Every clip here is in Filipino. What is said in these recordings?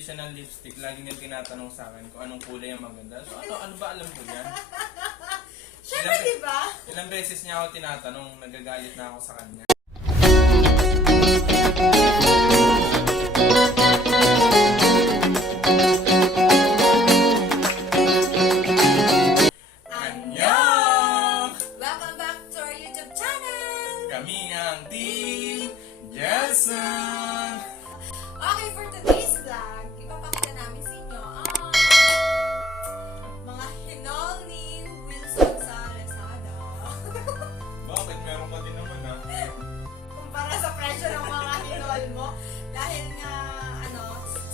siya ng lipstick, lagi niya tinatanong sa akin kung anong kulay ang maganda. So ano ba alam ko yan? Siyempre, di ba? Ilang beses niya ako tinatanong, nagagalit na ako sa kanya. Annyeong! Welcome back to our YouTube channel! Kami ang Team Jason! Okay, for today's vlog, ipapakita namin sa inyo ang mga hinol ni Wilson sa Lazada. Bakit? Meron ka din naman ha? Kumpara sa presyo ng mga hinol mo. Dahil nga,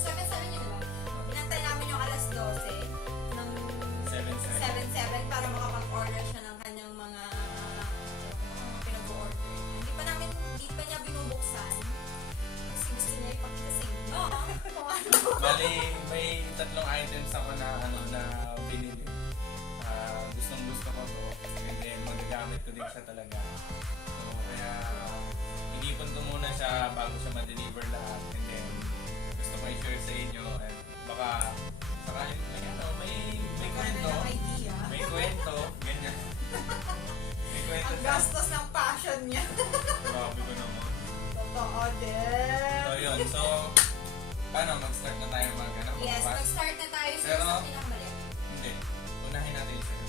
sabi niyo diba? Inantay namin yung alas 12 ng 7-7 para makapag-order siya ng kanyang mga pinag-order. Hindi pa niya binubuksan. Kasi gusto niya ipakita sa inyo. Bali, may tatlong items ako na binili. Gustong gusto ko to. And then, magagamit ko din siya talaga. So, kaya, inipon ko muna siya bago siya ma-deliver lahat. And then, gusto ko i-share sa inyo. And baka, sakaling, may kwento. idea. May kwento. Ganyan. May kwento Ang siya. gastos ng passion niya. Grabe ko naman. Totoo din. So, yun. So, paano? Mag-start na tayo Yes, mag-start na tayo sa Pero, isang pinakamalit. Hindi. Unahin natin yung sa'yo.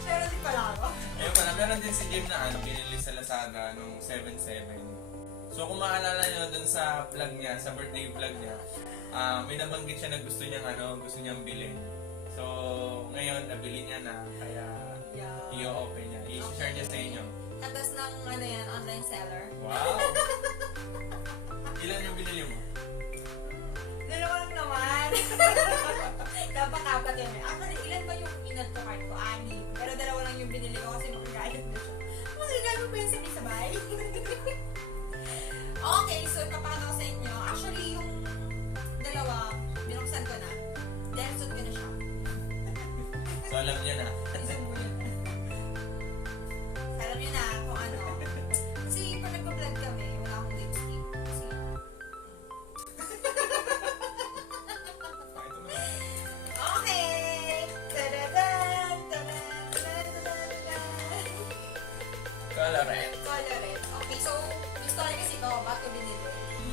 Pero di pala ako. Ayun pala, meron din si Jim na binili sa Lazada nung 7-7. So kung maalala nyo dun sa vlog niya, sa birthday vlog niya, may nabanggit siya na gusto niyang bilhin. So ngayon, nabili niya na, kaya i-open niya. I-share niya sa inyo. Tapos ng online seller. Wow! Ilan yung binili mo? Dalawa lang naman. Dapat apat yun eh. Actually, ilan ba yung inad to cart ko? 6. Pero dalawa lang yung binili ko kasi makagalit na siya. Magagano ba yung sabay-sabay? Okay, so ipapakita ko sa inyo. Actually, yung dalawa, binuksan ko na. Then, suit ko na siya. So alam niya na. Isang mo yun. Alam niyo na kung ano. Kasi pag nagpa-vlog kami, wala akong lipstick. Kasi, okay! Tadadaan! Colorette. Colorette. Okay, so, yung story kasi ito, ba't ko binili?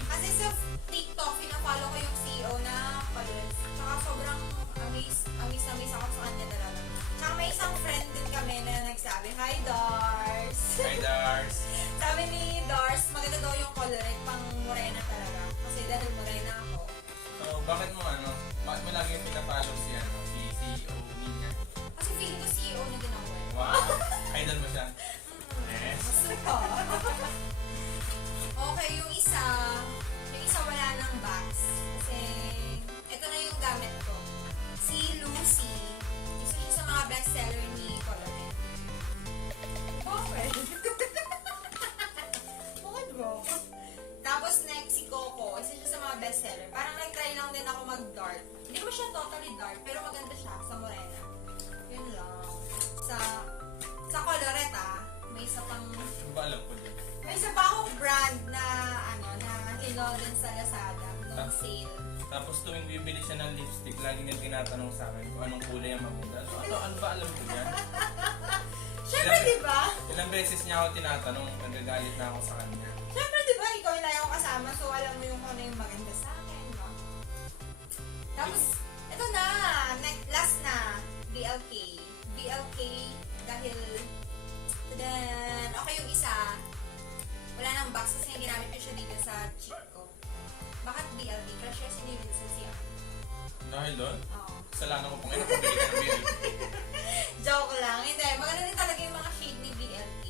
Kasi sa TikTok, pinafollow ko yung CEO na Colorette. Tsaka sobrang amaze ako sa kanya talaga. Tsaka may isang friend din kami na nagsabi, Hi, Dars! Hi, Dars! Sabi ni Dars, maganda daw yung Colorette pang morena talaga. Kasi dahil morena ako. So bakit mo lagi yung pinapalo si CEO niya? Kasi feeling ko CEO niya din ako eh. Wow! Idol mo siya? Yes. Masarap. Okay, yung isa wala ng box. Kasi, ito na yung gamit ko. Si Lucy. Isa siya sa mga bestseller ni Colorette. Okay. Bakit ba? Tapos next, si Coco. Isa siya sa mga bestseller. Parang nag-try lang din ako mag-dark. Hindi mo siya totally dark, pero maganda siya sa morena. Yun lang. Sa Colorette may isa pang... Ano ba alam ko dyan? May isa pa akong brand na hinol din sa Lazada nung sale. Tapos tuwing bibili siya ng lipstick, lagi niya tinatanong sa akin kung anong kulay ang maganda. So ano ba alam ko dyan? Siyempre, di ba? Ilang beses niya ako tinatanong, nagagalit na ako sa kanya. Siyempre, di ba? Ikaw yung lagi ako kasama, so alam mo yung kung ano yung maganda sa akin, no? Tapos, ito na! Last na! BLK. BLK dahil then, okay yung isa, wala nang box kasi ginamit ko siya dito sa cheek ko. Bakit BLK? Crush siya si Wilson siya. Dahil doon, Oo. kasalanan ko pang ina pabili ka ng bill. Joke lang. Hindi. Maganda din talaga yung mga shade ni BLK.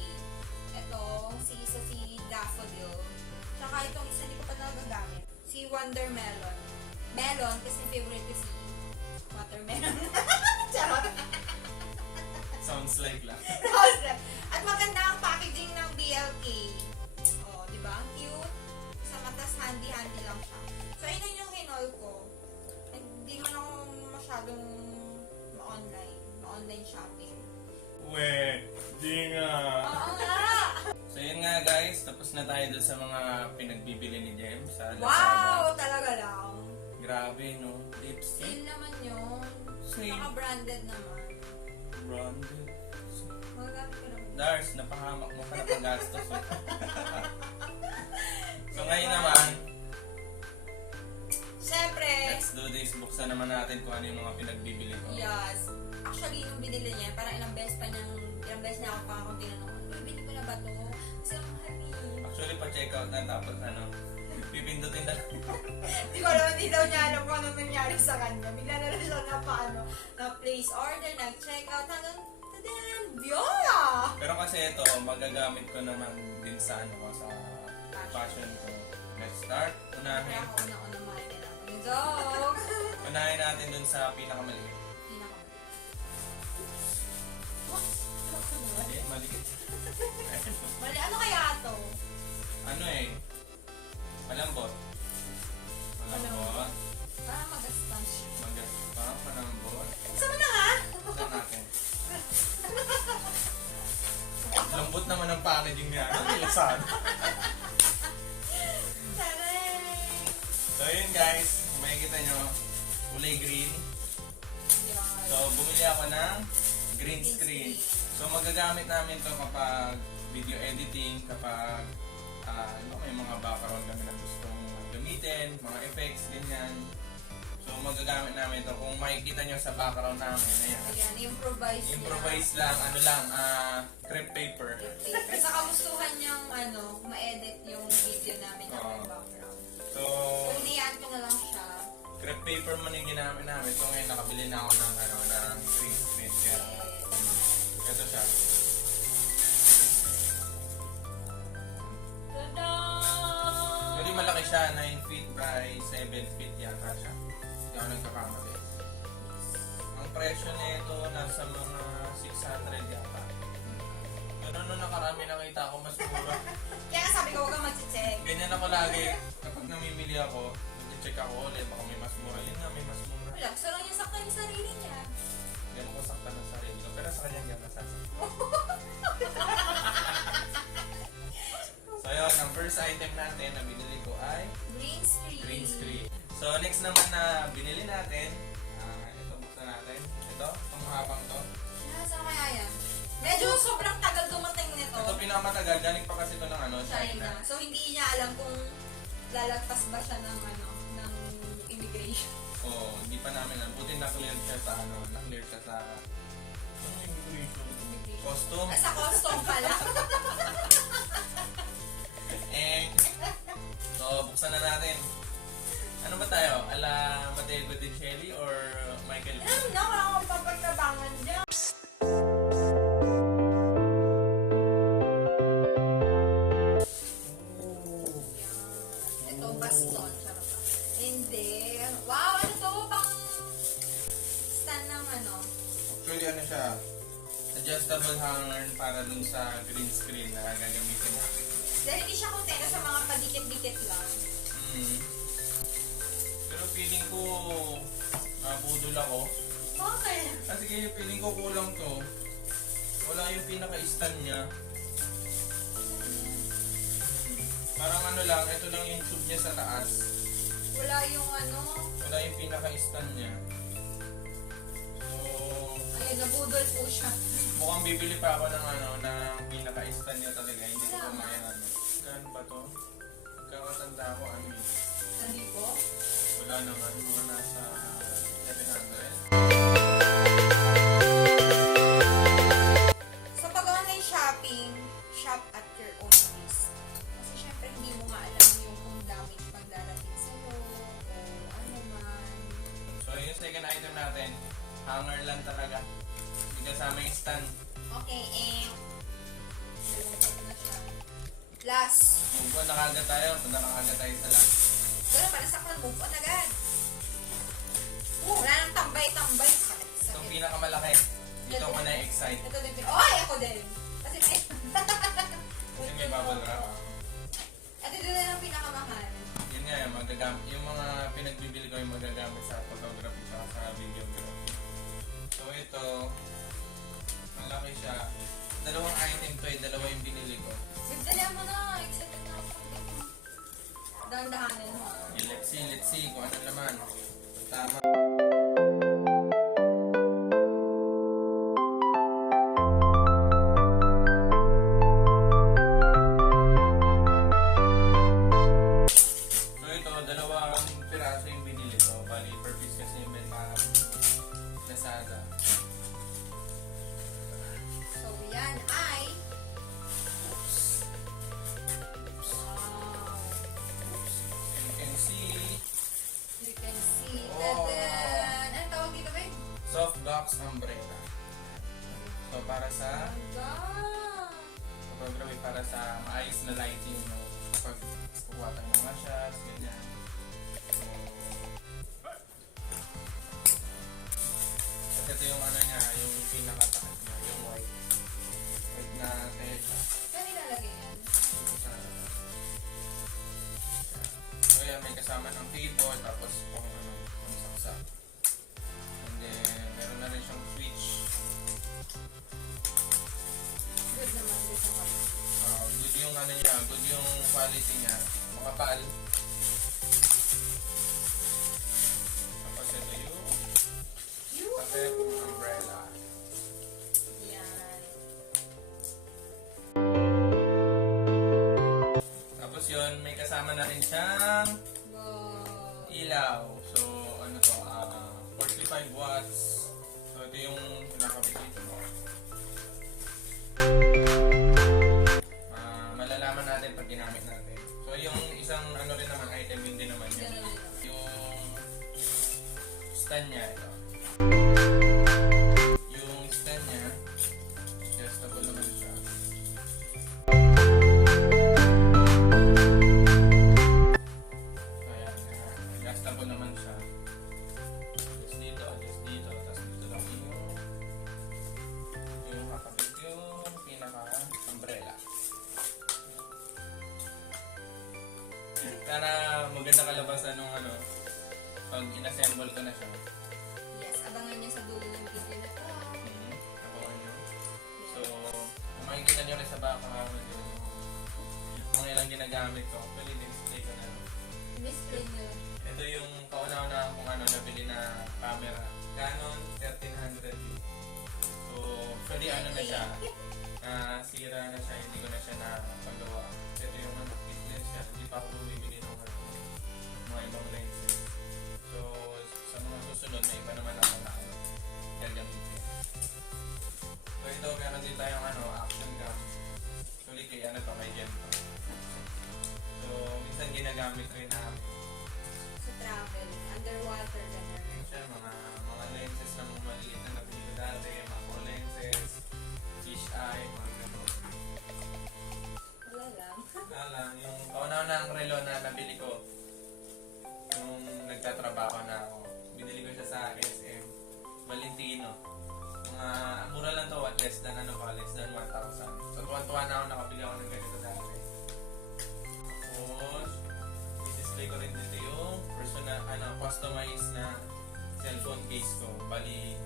Ito, si Daffodil. Tsaka itong isa, hindi ko pa nagagamit. Si Wondermelon. Melon, kasi favorite ko si Watermelon. Charot. Sounds like lang. At maganda ang packaging ng BLK. Oh, di ba? Ang cute. Sa matas, handy-handy lang siya. So, yun yung hinol ko. Hindi man ako masyadong ma-online shopping. Di nga. Oo nga! So yun nga guys, tapos na tayo dun sa mga pinagbibili ni Jem sa Lazada. Wow! Talaga lang. screen. Naka-branded naman. Branded. Magagamit ko naman. Lars, napahamak mo pa na panggastos. Oh. So ngayon naman, Siyempre, let's do this. Buksan naman natin kung ano yung mga pinagbibili ko. yes. Actually, nung binili niya, parang ilang beses niya ako pa akong tinanong, uy, bili ko na ba to? Kasi ang mahal eh. Actually, pa-check out na tapos pipindutin na. Hindi ko alam, hindi daw niya alam kung anong nangyari sa kanya. Bigla na lang siya na-place order, nag-check out, hanggang, tadan, Viola! Pero kasi ito, magagamit ko naman din sa sa fashion ko. Let's start. Kaya Unahin. ako una-una mahal niya lang. Joke! Unahin natin dun sa pinakamaliit. Maliit. Mali, ano kaya to? Ano eh? Malambot. Malambot. Parang magaspan siya. Parang malambot. Gusto mo na nga? Buksan natin. Lambot naman ang packaging niya. Ano nilasan? Taray! So yun guys, kung makikita nyo, kulay green. So bumili ako ng green screen. So magagamit namin to kapag video editing, kapag may mga background kami na gustong gamitin, mga effects, ganyan. So magagamit namin to. Kung makikita nyo sa background namin, ayan. Ayan, improvise niya. Improvise lang, crepe paper. Sa kamustuhan niyang ma-edit yung video namin ng background. So, So, hinayaan ko na lang siya. crepe paper man yung ginamit namin. So ngayon nakabili na ako ng green screen. Kaya, ito siya. Tada! Hindi malaki siya, 9 feet by 7 feet yata siya. Hindi ako nagkakamali. Ang presyo nito nasa mga 600 yata. Pero nung nakarami nakita ako mas mura. Kaya nga sabi ko, huwag kang mag-check. Ganyan ako lagi. Kapag namimili ako, nag-check ako ulit. Baka may mas mura. Yun nga, may mas mura. Wala, gusto lang niya saktan yung sarili niya. Ganun ko sakta ng sarili ko. Pero sa kanya hindi ako nasasaktan. So yun, ang first item natin na binili ko ay Green screen. green screen. So next naman na binili natin, ito buksan natin. Ito, itong mahabang to. Nasaan kaya yan? Medyo sobrang tagal dumating nito. Ito pinakamatagal, galing pa kasi ito ng China. So, hindi niya alam kung lalagpas ba siya ng immigration. Oo, hindi pa namin alam. Buti na-clear siya sa na-clear siya sa immigration. Custom. Sa custom pala. So, buksan na natin. Ano ba tayo? Ala Mateo Botticelli or Michael? Alam na, wala akong papagtabangan dyan. Ito, baston. Charot lang. Hindi. Wow, ano to? Pang stand ng Actually, ano siya? Adjustable hanger para dun sa green screen na gagamitin natin. Dahil hindi siya kontento sa mga padikit-dikit lang. Pero feeling ko nabudol ako. Okay. Kasi kaya feeling ko kulang to. Wala yung pinaka-stand niya. Parang ano lang, ito lang yung tube niya sa taas. Wala yung Wala yung pinaka-stand niya. So, ayun, nabudol po siya. mukhang bibili pa ako ng ng pinaka-stand niya talaga. Hindi ko pa mayan. Kano ba to? Kakatanda ko Hindi po? wala naman mga nasa 700. So, pag online shopping, shop at your own risk. Kasi syempre, hindi mo nga alam yung kung damage pang darating sa'yo o ano man. So yung second item natin, hanger lang talaga. Hindi kasama yung stand. Okay, nalungkot na siya. Last. Move on na kagad tayo. Punta na kagad tayo sa last. Gano'n, para sa kwan, move on agad. Wala nang tambay-tambay. Sakit. Itong pinakamalaki. Dito ako na-excite. Ito din. Oy, ako din. Kasi Kasi may bubble wrap. At ito din ang pinakamahal. Yun nga yung magagamit. Yung mga pinagbibili ko yung magagamit sa photography sa videography. So ito, malaki siya. Dalawang item to dalawa yung binili ko. Sigdala mo na. Excited na ako. Dahan-dahanin mo. Let's see kung ano naman. Tama. piraso yung binili ko. Bali, per piece kasi yung benta Lazada. So, yan ay... Wow. You can see You can see. Oh. Tadan! Anong tawag dito, babe? soft box umbrella. So, para sa photography, para sa maayos na lighting, no? Kapag kukuha tayo ng mga shots, ganyan. So, ito yung ano niya, yung pinakatakit niya, yung white na tela. Saan ilalagay yan? So, yan, may kasama ng keyboard, tapos pang ano, pang saksak. And then, meron na rin siyang switch. Good naman dito sa kanya. Good yung ano niya, good yung quality niya. Makapal. Tapos ito yung takip umbrella. Yan. Tapos yun, may kasama na rin siyang Wow. ilaw. So, ano to, 45 watts. So, ito yung kinakabit dito. Malalaman natin pag ginamit natin. So, yung isang ano rin naman, item yun din naman yun. Ganun din. Yung stand niya, ito. Yung stand niya, adjustable naman siya. Ayan, adjustable naman siya. Adjust dito, tapos dito lang yung kakabit yung pinaka-umbrella. Sana maganda kalabasan nung ano, pag inassemble ko na siya. Yes, abangan niyo sa dulo ng video na to. Abangan nyo. So, kung makikita nyo rin sa baka, mga ilang ginagamit ko. Actually, display ko na. Display niyo. Ito yung kauna-una kung ano, nabili na camera. Canon 1300D. So, actually ano na siya. Sira na siya, hindi ko na siya napagawa. Ito yung ano, business siya. Hindi pa ako bumibili ng ano, mga ibang lenses. So, sa mga susunod, may iba naman ako na ano, gagamitin. So, ito, meron din tayong ano, action cam. Actually, kay ano to, kay Jem to. So, minsan ginagamit rin namin. Sa travel, underwater, ganun. Siya, mga lenses na mga maliit na nabili ko dati, macro lenses, fish eye, mga gano'n. Wala lang. Lang, yung kauna-una ang relo na nabili ko, nung nagtatrabaho na ako, binili ko siya sa SM Valentino. Mga mura lang to, less than ano pa, less than 1,000. So, tuwan-tuwa na ako, nakabili ako ng ganito dati. Tapos, i-display ko rin dito yung personal, customized na cellphone case ko. Bali,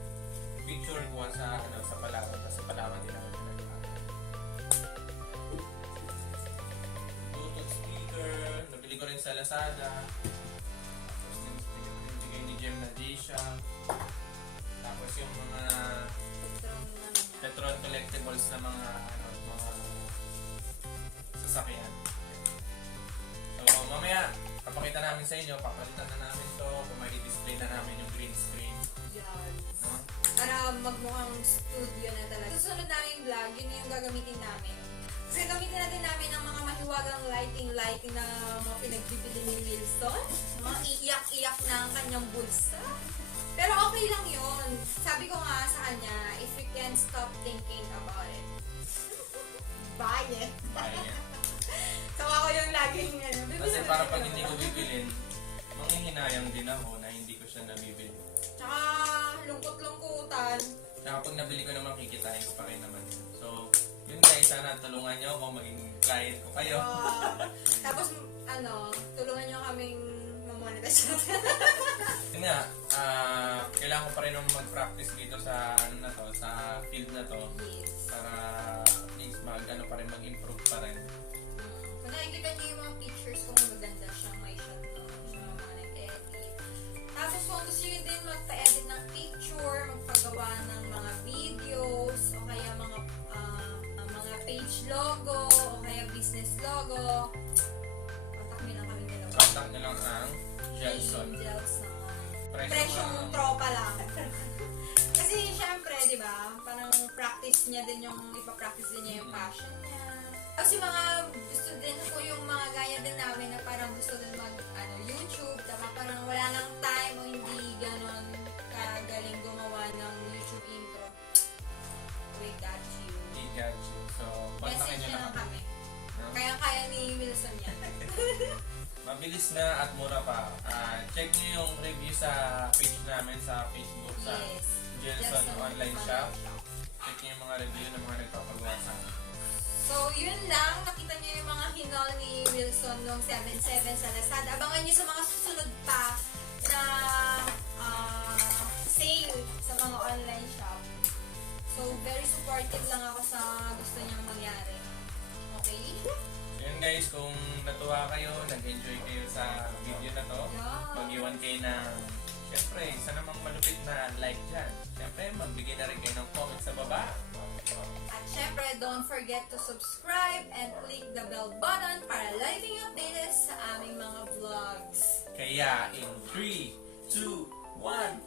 picture ko sa Palawan, tapos sa Palawan din ako ginagawa. Bluetooth speaker, nabili ko rin sa Lazada. Tapos nabigay ni Jem na G-Shock. Tapos yung mga Strong naman. Petron collectibles na mga sasakyan. So, mamaya, papakita namin sa inyo, papalitan na namin to, kung may display na namin yung green screen. Yan. No? Para magmukhang studio na talaga. Susunod namin vlog, yun yung gagamitin namin. Kasi gamitin natin namin ang mga mahiwagang lighting na mga pinagbibili ni Wilson. Mga iiyak-iyak na ang kanyang bulsa. Pero okay lang yun. Sabi ko nga sa kanya, if you can stop thinking about it, buy it. Kaya. So ako yung laging Kasi para pag hindi ko bibilin, manghihinayang din ako na hindi ko siya nabibili. Tsaka lungkot-lungkutan. Tsaka pag nabili ko naman, kikitain ko pa rin naman yun. So, yun guys, sana tulungan nyo ako, maging client ko kayo. Tapos tulungan nyo kaming mamonetize. Yun nga, kailangan ko pa rin mag-practice dito sa sa field na to. Yes. Para at least mag-improve pa rin. Kung nakikita niyo yung mga pictures kung maganda siya, may shot no, siya mga nag-edit. Tapos kung gusto niyo din magpa-edit ng picture, magpagawa ng mga videos, o kaya mga page logo, o kaya business logo, contact nyo lang kami nila. Contact nyo lang ang Gel ipapractice niya din yung passion niya. Tapos yung mga gusto din ko yung mga gaya din namin na parang gusto din mag YouTube, tama parang wala nang time o hindi ganon kagaling gumawa ng YouTube intro. We got you. We got you. So, kontakin Message nyo niya na lang kami. kami. No? Kaya ni Wilson yan. Mabilis na at mura pa. Check nyo yung review sa page namin sa Facebook sa Yes. Jelson Jelson Online Shop. Check nyo yung mga review ng mga nagpapagawa sa amin. So, yun lang. Nakita niyo yung mga hinol ni Wilson noong 7-7 sa Lazada. Abangan niyo sa mga susunod pa na sale sa mga online shop. So, very supportive lang ako sa gusto niyang mangyari. Okay? So yun guys, kung natuwa kayo, nag-enjoy kayo sa video na to, Yeah. mag-iwan kayo ng, syempre, isa namang malupit na like dyan. Syempre, magbigay na rin kayo ng comment sa baba. At syempre, don't forget to subscribe and click the bell button para lagi kayong updated sa aming mga vlogs. Kaya, in 3, 2, 1,